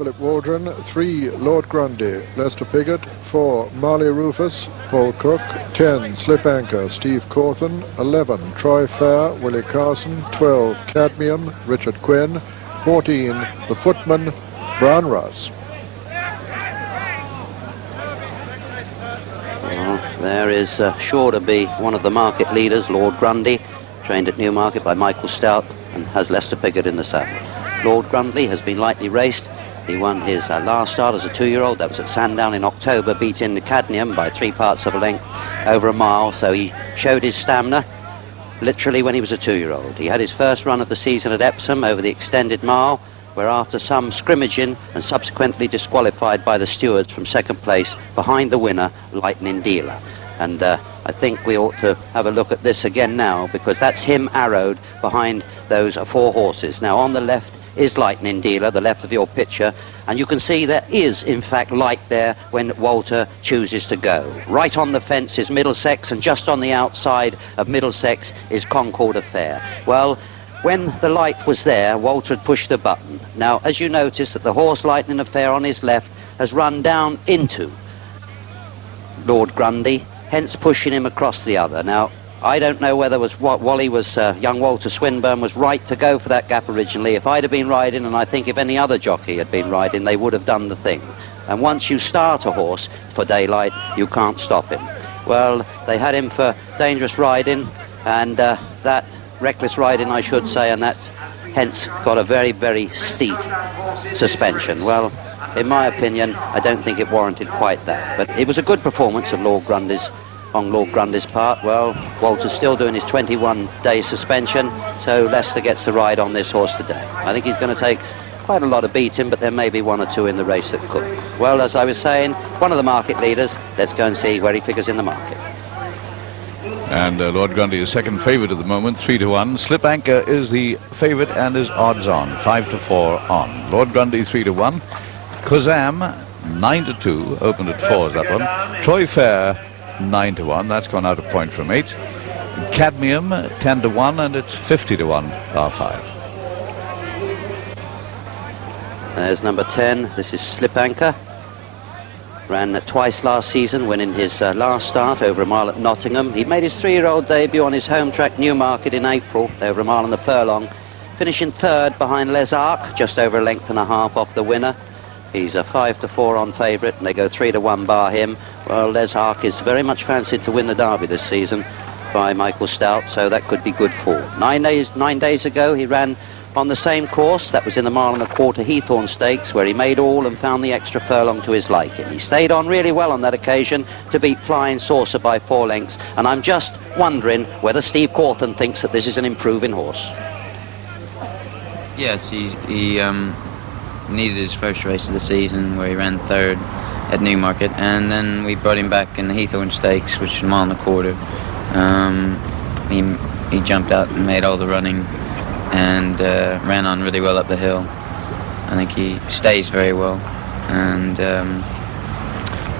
Philip Waldron, 3 Lord Grundy, Lester Piggott, 4 Marley Rufus, Paul Cook, 10 Slip Anchor, Steve Cawthon, 11 Troy Fair, Willie Carson, 12 Cadmium, Richard Quinn, 14 The Footman, Brown Russ. Well, there is sure to be one of the market leaders, Lord Grundy, trained at Newmarket by Michael Stout, and has Lester Piggott in the saddle. Lord Grundy has been lightly raced. He won his last start as a 2-year-old. That was at Sandown in October, beat in the Cadmium by 3 parts of a length over a mile. So he showed his stamina literally when he was a 2-year-old. He had his first run of the season at Epsom over the extended mile, where after some scrimmaging and subsequently disqualified by the stewards from second place behind the winner, Lightning Dealer. And I think we ought to have a look at this again now, because that's him arrowed behind those 4 horses. Now on the left is Lightning Dealer, the left of your picture, and you can see there is in fact light there when Walter chooses to go. Right on the fence is Middlesex, and just on the outside of Middlesex is Concord Affair. Well, when the light was there, Walter had pushed the button. Now, as you notice, that the horse Lightning Affair on his left has run down into Lord Grundy, hence pushing him across the other. Now, I don't know whether young Walter Swinburne was right to go for that gap originally. If I'd have been riding, and I think if any other jockey had been riding, they would have done the thing. And once you start a horse for daylight, you can't stop him. Well, they had him for dangerous riding, and that reckless riding, I should say, and that hence got a very, very steep suspension. Well, in my opinion, I don't think it warranted quite that. But it was a good performance of Lord Grundy's part. Well, Walter's still doing his 21-day suspension, so Lester gets the ride on this horse today. I think he's going to take quite a lot of beating, but there may be 1 or 2 in the race that could. Well, as I was saying, one of the market leaders. Let's go and see where he figures in the market. And Lord Grundy is second favourite at the moment, 3-1. Slip Anchor is the favourite and is odds on, 5-4 on. Lord Grundy 3-1. Kozam 9-2, opened at 4 is that one. Troy Fair 9-1, that's gone out a point from 8. Cadmium 10-1, and it's 50-1 R5. There's number 10. This is Slip Anchor. Ran twice last season, winning his last start over a mile at Nottingham. He made his 3-year-old debut on his home track Newmarket in April, over a mile on the furlong, finishing 3rd behind Les Arc, just over a length and a half off the winner. He's a 5-4 on favourite, and they go 3-1 bar him. Well, Les Arc is very much fancied to win the Derby this season by Michael Stout, so that could be good form. 9 days ago, he ran on the same course. That was in the mile and a quarter Heathorn Stakes, where he made all and found the extra furlong to his liking. He stayed on really well on that occasion to beat Flying Saucer by 4 lengths, and I'm just wondering whether Steve Cawthon thinks that this is an improving horse. Yes, he needed his first race of the season, where he ran 3rd at Newmarket, and then we brought him back in the Heathorn Stakes, which is a mile and a quarter. He jumped out and made all the running, and ran on really well up the hill. I think he stays very well, and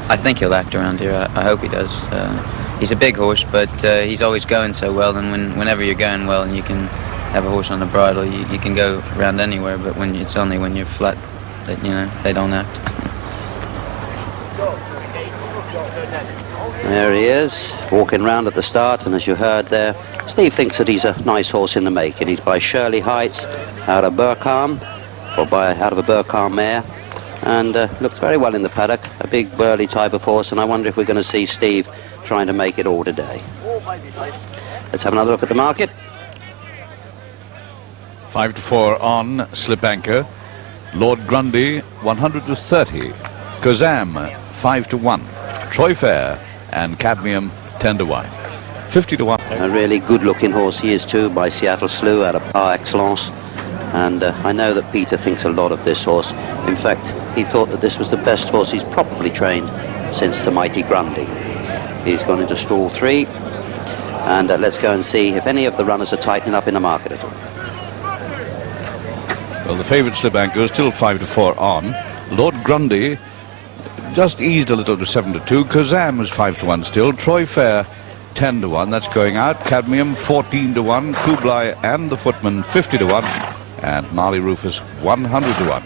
I think he'll act around here. I hope he does. He's a big horse, but he's always going so well, and whenever you're going well and you can have a horse on the bridle, you can go around anywhere, but it's only when you're flat that, they don't act. There he is, walking round at the start, and as you heard there, Steve thinks that he's a nice horse in the making. He's by Shirley Heights out of Burkham, out of a Burkham mare, and looked very well in the paddock, a big burly type of horse, and I wonder if we're going to see Steve trying to make it all today. Let's have another look at the market. 5-4 on Slip Anchor. Lord Grundy 130. Kozam 5-1. Troy Fair and Cadmium 10-1. 50-1. A really good-looking horse he is too, by Seattle Slew out of Par Excellence. And I know that Peter thinks a lot of this horse. In fact, he thought that this was the best horse he's probably trained since the mighty Grundy. He's gone into stall 3. And let's go and see if any of the runners are tightening up in the market at all. Well, the favourite Slip Anchor is still 5-4 on. Lord Grundy just eased a little to 7-2. Kozam is 5-1 still. Troy Fair 10-1. That's going out. Cadmium 14-1. Kublai and the Footman 50-1. And Marley Rufus 100-1.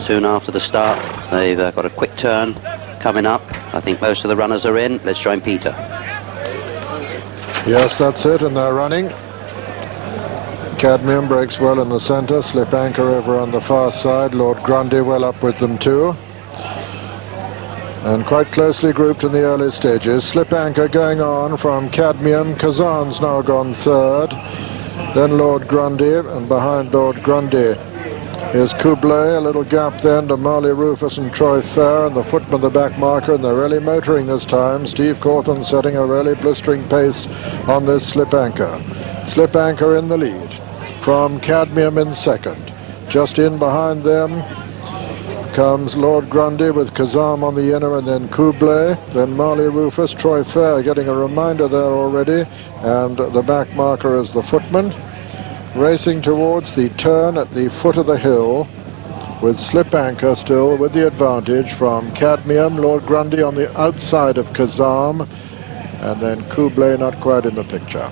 soon after the start. They've got a quick turn coming up. I think most of the runners are in. Let's join Peter. Yes, that's it, and they're running. Cadmium breaks well in the centre. Slip Anchor over on the far side. Lord Grundy well up with them too. And quite closely grouped in the early stages. Slip Anchor going on from Cadmium. Kazan's now gone third. Then Lord Grundy, and behind Lord Grundy is Kublai. A little gap then to Marley Rufus and Troy Fair, and the footman the back marker, and they're really motoring this time. Steve Cawthon setting a really blistering pace on this Slip Anchor. Slip Anchor in the lead from Cadmium in second. Just in behind them comes Lord Grundy with Kazam on the inner, and then Kublai, then Marley Rufus. Troy Fair getting a reminder there already, and the back marker is the footman. Racing towards the turn at the foot of the hill, with Slip Anchor still with the advantage from Cadmium. Lord Grundy on the outside of Kazam, and then Kublai not quite in the picture.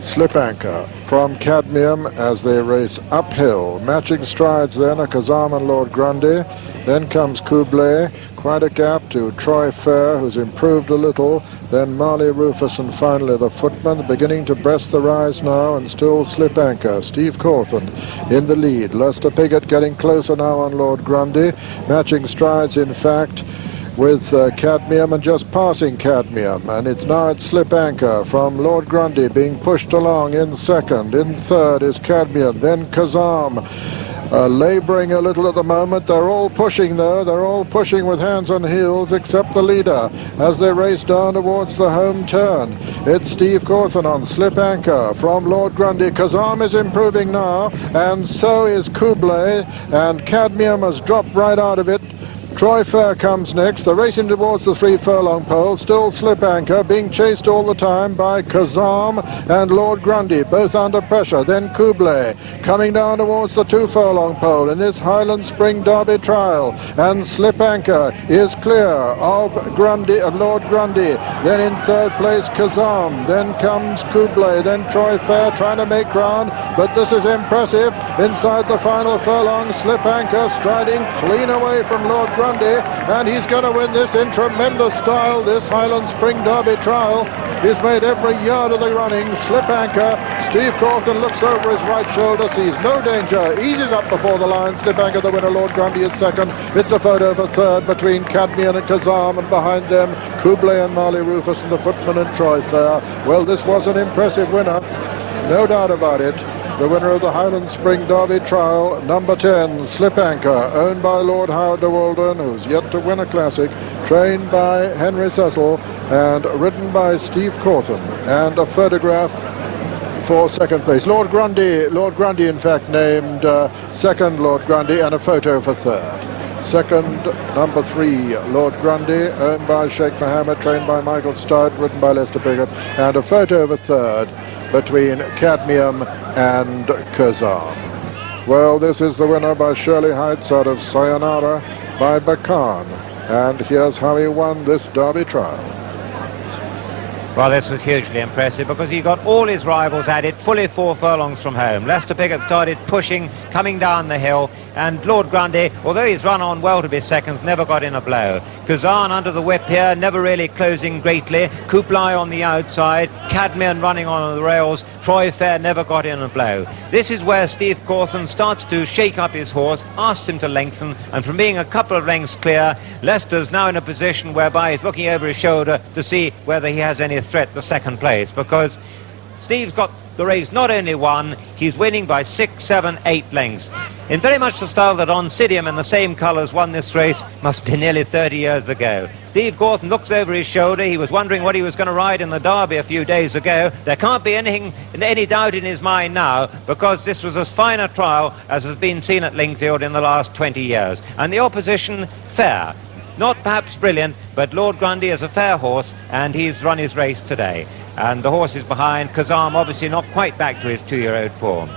Slip Anchor from Cadmium as they race uphill. Matching strides then are Kazam and Lord Grundy. Then comes Kublai, quite a gap to Troy Fair, who's improved a little. Then Marley Rufus, and finally the footman beginning to breast the rise now, and still Slip Anchor. Steve Cawthon in the lead. Lester Piggott getting closer now on Lord Grundy. Matching strides, in fact, with Cadmium, and just passing Cadmium, and it's now at Slip Anchor from Lord Grundy being pushed along in second. In third is Cadmium, then Kazam labouring a little at the moment. They're all pushing though, they're all pushing with hands on heels except the leader as they race down towards the home turn. It's Steve Cawthon on Slip Anchor from Lord Grundy. Kazam is improving now, and so is Kublai, and Cadmium has dropped right out of it. Troy Fair comes next. They're racing towards the 3 furlong pole. Still Slip Anchor being chased all the time by Kazam and Lord Grundy, both under pressure. Then Kublai coming down towards the 2 furlong pole in this Highland Spring Derby trial. And Slip Anchor is clear of Lord Grundy. Then in third place Kazam. Then comes Kublai. Then Troy Fair trying to make ground. But this is impressive. Inside the final furlong, Slip Anchor striding clean away from Lord Grundy. And he's going to win this in tremendous style. This Highland Spring Derby trial. He's made every yard of the running. Slip Anchor. Steve Cawthon looks over his right shoulder, sees no danger, eases up before the line. Slip Anchor the winner. Lord Grundy is second. It's a photo for third between Cadmium and Kazam, and behind them Kublai and Marley Rufus and the footman and Troy Fair. Well, this was an impressive winner, no doubt about it. The winner of the Highland Spring Derby trial, number 10, Slip Anchor, owned by Lord Howard de Walden, who's yet to win a classic, trained by Henry Cecil, and ridden by Steve Cawthon. And a photograph for second place. Lord Grundy in fact named second, Lord Grundy, and a photo for third. Second, number 3, Lord Grundy, owned by Sheikh Mohammed, trained by Michael Stout, ridden by Lester Piggott, and a photo of a third between Cadmium and Kazam. Well, this is the winner by Shirley Heights out of Sayonara by Bakan. And here's how he won this Derby trial. Well, this was hugely impressive because he got all his rivals at it, fully 4 furlongs from home. Lester Piggott started pushing, coming down the hill, and Lord Grundy, although he's run on well to be seconds, never got in a blow. Kazan under the whip here, never really closing greatly. Kublai on the outside, Cadmium running on the rails. Troy Fair never got in a blow. This is where Steve Cawthon starts to shake up his horse, asks him to lengthen, and from being a couple of lengths clear, Lester's now in a position whereby he's looking over his shoulder to see whether he has any threat to second place, because Steve's got the race not only won, he's winning by 6, 7, 8 lengths. In very much the style that Oncidium in the same colours won this race must be nearly 30 years ago. Steve Cawthon looks over his shoulder. He was wondering what he was going to ride in the Derby a few days ago. There can't be any doubt in his mind now, because this was as fine a trial as has been seen at Lingfield in the last 20 years. And the opposition, fair. Not perhaps brilliant, but Lord Grundy is a fair horse, and he's run his race today. And the horse is behind. Kazam obviously not quite back to his 2-year-old form.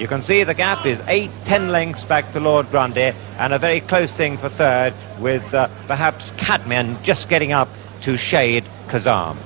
You can see the gap is 8, 10 lengths back to Lord Grundy, and a very close thing for third, with perhaps Cadmium just getting up to shade Kazam.